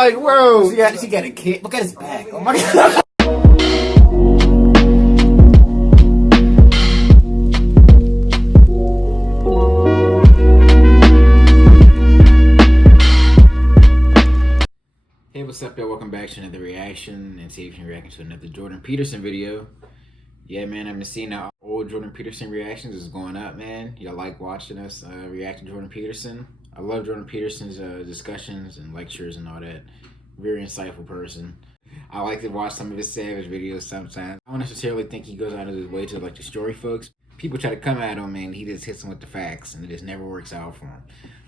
like, bro, yeah, she got a kid. Look at his back. Oh my god. Hey, what's up, y'all? Welcome back to another reaction and see if you can react to another Jordan Peterson video. Yeah, man, I've been seeing our old Jordan Peterson reactions is going up, man. Y'all like watching us react to Jordan Peterson. I love Jordan Peterson's discussions and lectures and all that. Very insightful person. I like to watch some of his savage videos sometimes. I don't necessarily think he goes out of his way to like destroy folks. People try to come at him and he just hits them with the facts and it just never works out for him.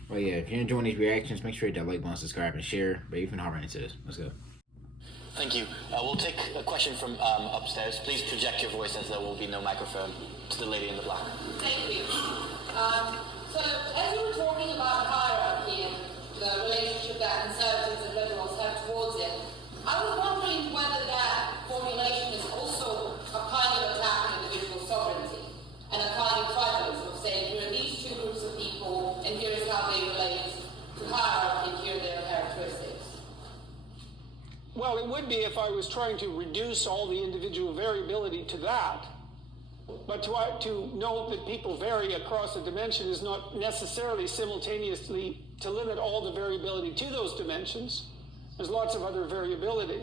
But yeah, if you're enjoying these reactions, make sure you hit that like button, subscribe, and share. But you can hop right into this. Let's go. Thank you. We'll take a question from upstairs. Please project your voice as there will be no microphone to the lady in the black. Thank you. So, as you were talking about hierarchy and the relationship that conservatives and liberals have towards it, I was wondering whether that formulation is also a kind of attack on individual sovereignty and a kind of tribalism of saying here are these two groups of people and here's how they relate to hierarchy and here are their characteristics. Well, it would be if I was trying to reduce all the individual variability to that. But to note that people vary across a dimension is not necessarily simultaneously to limit all the variability to those dimensions. There's lots of other variability.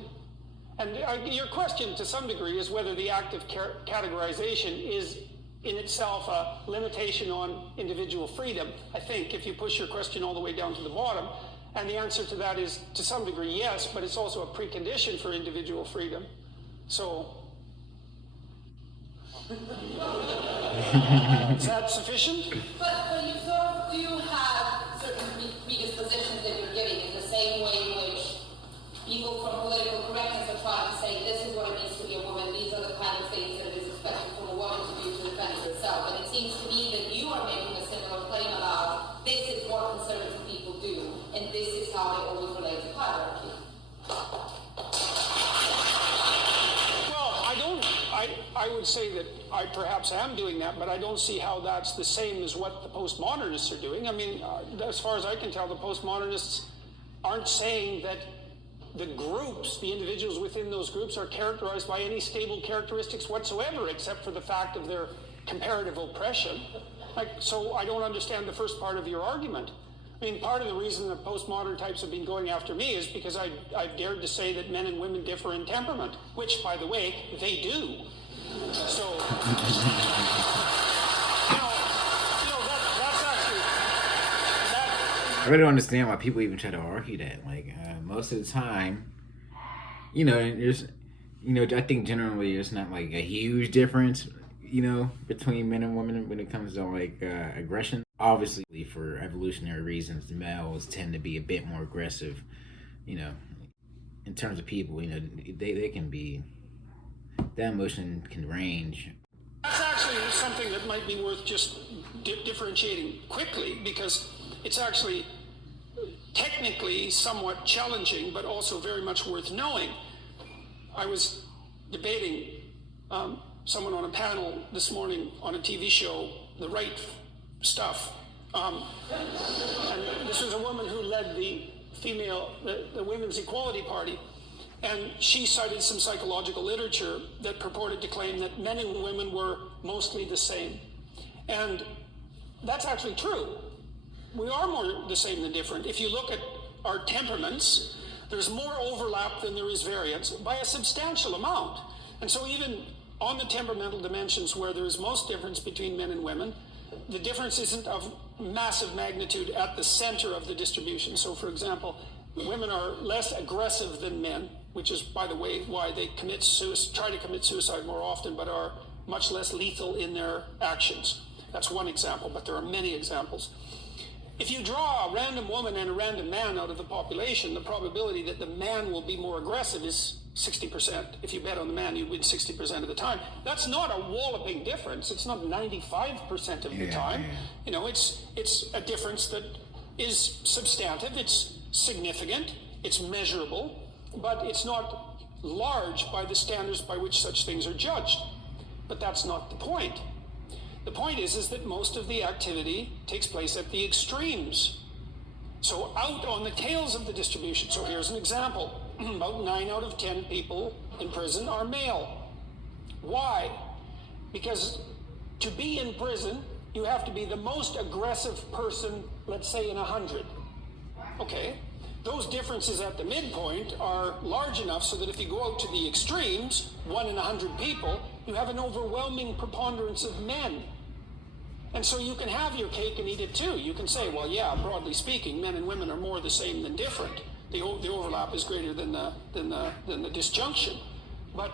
And your question, to some degree, is whether the act of categorization is in itself a limitation on individual freedom. I think if you push your question all the way down to the bottom, and the answer to that is, to some degree, yes, but it's also a precondition for individual freedom. So, is that sufficient? But you sort of do have certain predispositions that you're giving in the same way in which people from political correctness are trying to say this is what it means to be a woman, these are the kind of things that it is expected from a woman to do to defend herself. And it seems to me that you are making a similar claim about this is what conservative people do, and this is how they always relate to hierarchy. I would say that I perhaps am doing that, but I don't see how that's the same as what the postmodernists are doing. I mean, as far as I can tell, the postmodernists aren't saying that the groups, the individuals within those groups, are characterized by any stable characteristics whatsoever, except for the fact of their comparative oppression. So I don't understand the first part of your argument. I mean, part of the reason that postmodern types have been going after me is because I've dared to say that men and women differ in temperament, which, by the way, they do. So, that's actually... I really don't understand why people even try to argue that. Like, most of the time, there's, I think generally there's not like a huge difference, between men and women when it comes to like aggression. Obviously, for evolutionary reasons, the males tend to be a bit more aggressive, in terms of people, they can be, that emotion can range. That's actually something that might be worth just differentiating quickly, because it's actually technically somewhat challenging, but also very much worth knowing. I was debating someone on a panel this morning on a TV show, The Right Stuff. And this was a woman who led the Women's Equality Party. And she cited some psychological literature that purported to claim that men and women were mostly the same. And that's actually true. We are more the same than different. If you look at our temperaments, there's more overlap than there is variance by a substantial amount. And so even on the temperamental dimensions where there is most difference between men and women, the difference isn't of massive magnitude at the center of the distribution. So, for example, women are less aggressive than men, which is, by the way, why they try to commit suicide more often, but are much less lethal in their actions. That's one example, but there are many examples. If you draw a random woman and a random man out of the population, the probability that the man will be more aggressive is 60%. If you bet on the man, you win 60% of the time. That's not a walloping difference. It's not 95% of the time. It's a difference that is substantive, it's significant, it's measurable, but it's not large by the standards by which such things are judged. But that's not the point. The point is that most of the activity takes place at the extremes. So out on the tails of the distribution. So here's an example. About 9 out of 10 people in prison are male. Why? Because to be in prison, you have to be the most aggressive person, let's say in 100. Okay. Those differences at the midpoint are large enough so that if you go out to the extremes, 1 in 100 people, you have an overwhelming preponderance of men. And so you can have your cake and eat it too. You can say, well, yeah, broadly speaking, men and women are more the same than different. The overlap is greater than the disjunction. But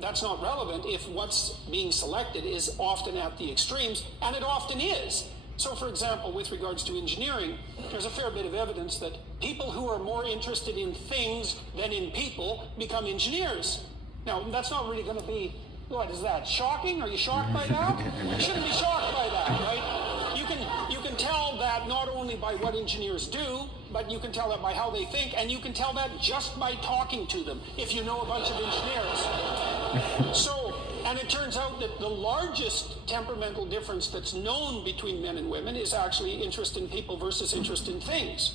that's not relevant if what's being selected is often at the extremes, and it often is. So, for example, with regards to engineering, there's a fair bit of evidence that people who are more interested in things than in people become engineers. Now, that's not really going to be, what is that, shocking? Are you shocked by that? You shouldn't be shocked by that, right? You can tell that not only by what engineers do, but you can tell that by how they think, and you can tell that just by talking to them, if you know a bunch of engineers. So, and it turns out that the largest temperamental difference that's known between men and women is actually interest in people versus interest in things.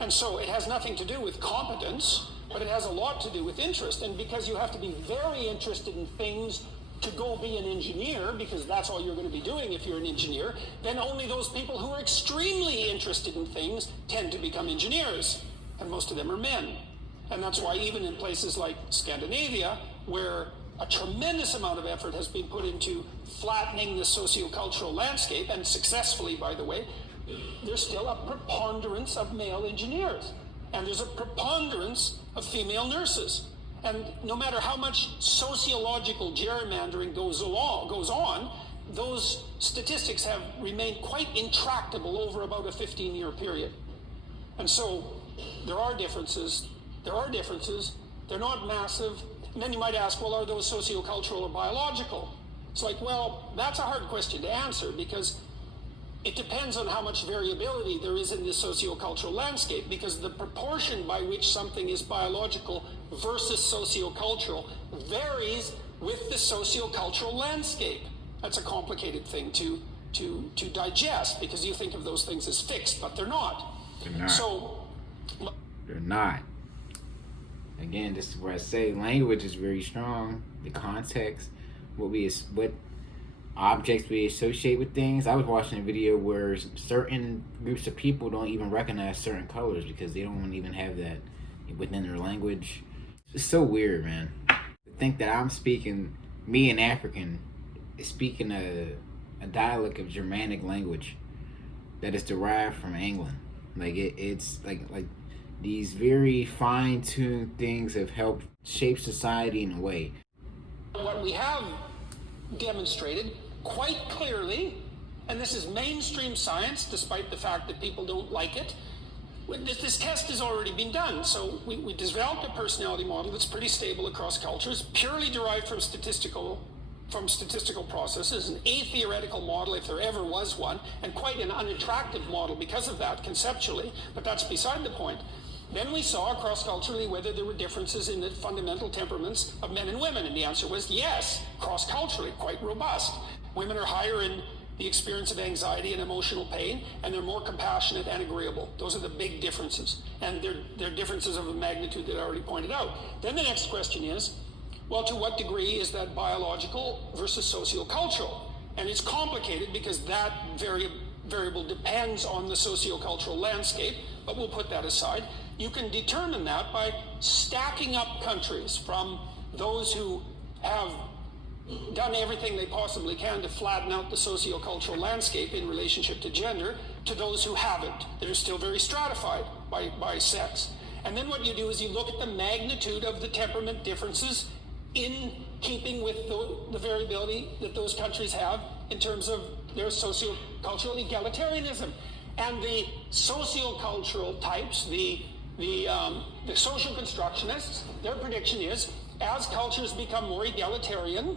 And so it has nothing to do with competence, but it has a lot to do with interest. And because you have to be very interested in things to go be an engineer, because that's all you're going to be doing if you're an engineer, then only those people who are extremely interested in things tend to become engineers. And most of them are men. And that's why even in places like Scandinavia, where a tremendous amount of effort has been put into flattening the sociocultural landscape, and successfully, by the way, there's still a preponderance of male engineers. And there's a preponderance of female nurses. And no matter how much sociological gerrymandering goes on, those statistics have remained quite intractable over about a 15-year period. And so there are differences. They're not massive. And then you might ask, well, are those sociocultural or biological? It's like, well, that's a hard question to answer, because it depends on how much variability there is in the sociocultural landscape, because the proportion by which something is biological versus sociocultural varies with the sociocultural landscape. That's a complicated thing to digest, because you think of those things as fixed, but they're not. They're not. So, they're not. Again, this is where I say language is very strong. The context, what objects we associate with things. I was watching a video where certain groups of people don't even recognize certain colors because they don't even have that within their language. It's so weird, man. To think that I'm speaking, me an African, is speaking a dialect of Germanic language that is derived from England. Like it's like these very fine-tuned things have helped shape society in a way. What we have demonstrated quite clearly, and this is mainstream science, despite the fact that people don't like it, this test has already been done. So we developed a personality model that's pretty stable across cultures, purely derived from statistical processes, an atheoretical model if there ever was one, and quite an unattractive model because of that conceptually, but that's beside the point. Then we saw cross-culturally whether there were differences in the fundamental temperaments of men and women, and the answer was yes, cross-culturally, quite robust. Women are higher in the experience of anxiety and emotional pain, and they're more compassionate and agreeable. Those are the big differences, and they're differences of the magnitude that I already pointed out. Then the next question is, well, to what degree is that biological versus sociocultural? And it's complicated because that variable depends on the sociocultural landscape, but we'll put that aside. You can determine that by stacking up countries from those who have done everything they possibly can to flatten out the sociocultural landscape in relationship to gender, to those who haven't, that are still very stratified by sex. And then what you do is you look at the magnitude of the temperament differences in keeping with the variability that those countries have in terms of their sociocultural egalitarianism. And the sociocultural types, the social constructionists, their prediction is, as cultures become more egalitarian,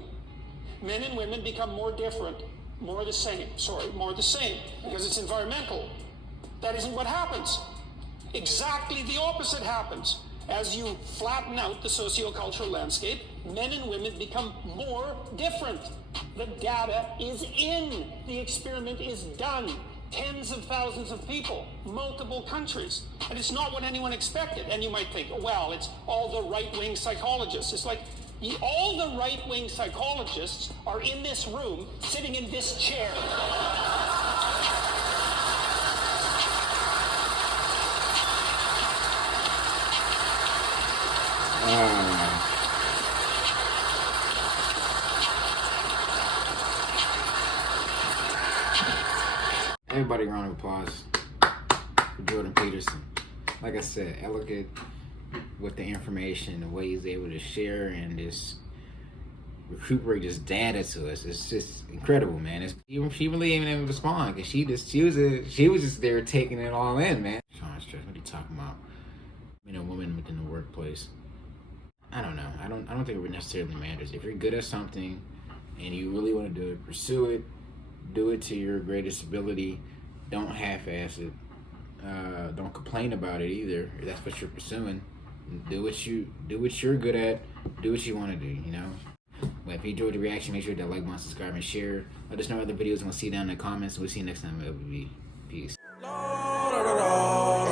men and women become more different, more the same, because it's environmental. That isn't what happens. Exactly the opposite happens. As you flatten out the sociocultural landscape, men and women become more different. The data is in. The experiment is done. tens of thousands of people, multiple countries. And it's not what anyone expected. And you might think, well, it's all the right-wing psychologists. It's like, all the right-wing psychologists are in this room, sitting in this chair. Everybody, round of applause for Jordan Peterson. Like I said, elegant with the information, the way he's able to share and just recuperate this data to us. It's just incredible, man. She really ain't even respond because she was just there taking it all in, man. What are you talking about? A woman within the workplace. I don't know. I don't think it necessarily matters. If you're good at something and you really want to do it, pursue it. Do it to your greatest ability. Don't half-ass it. Don't complain about it either. If that's what you're pursuing. Do what you're good at. Do what you want to do. You know. Well, if you enjoyed the reaction, make sure to like, subscribe, and share. Let us know other videos. We'll see you down in the comments. We'll see you next time. LBB. Peace. La, la, la, la.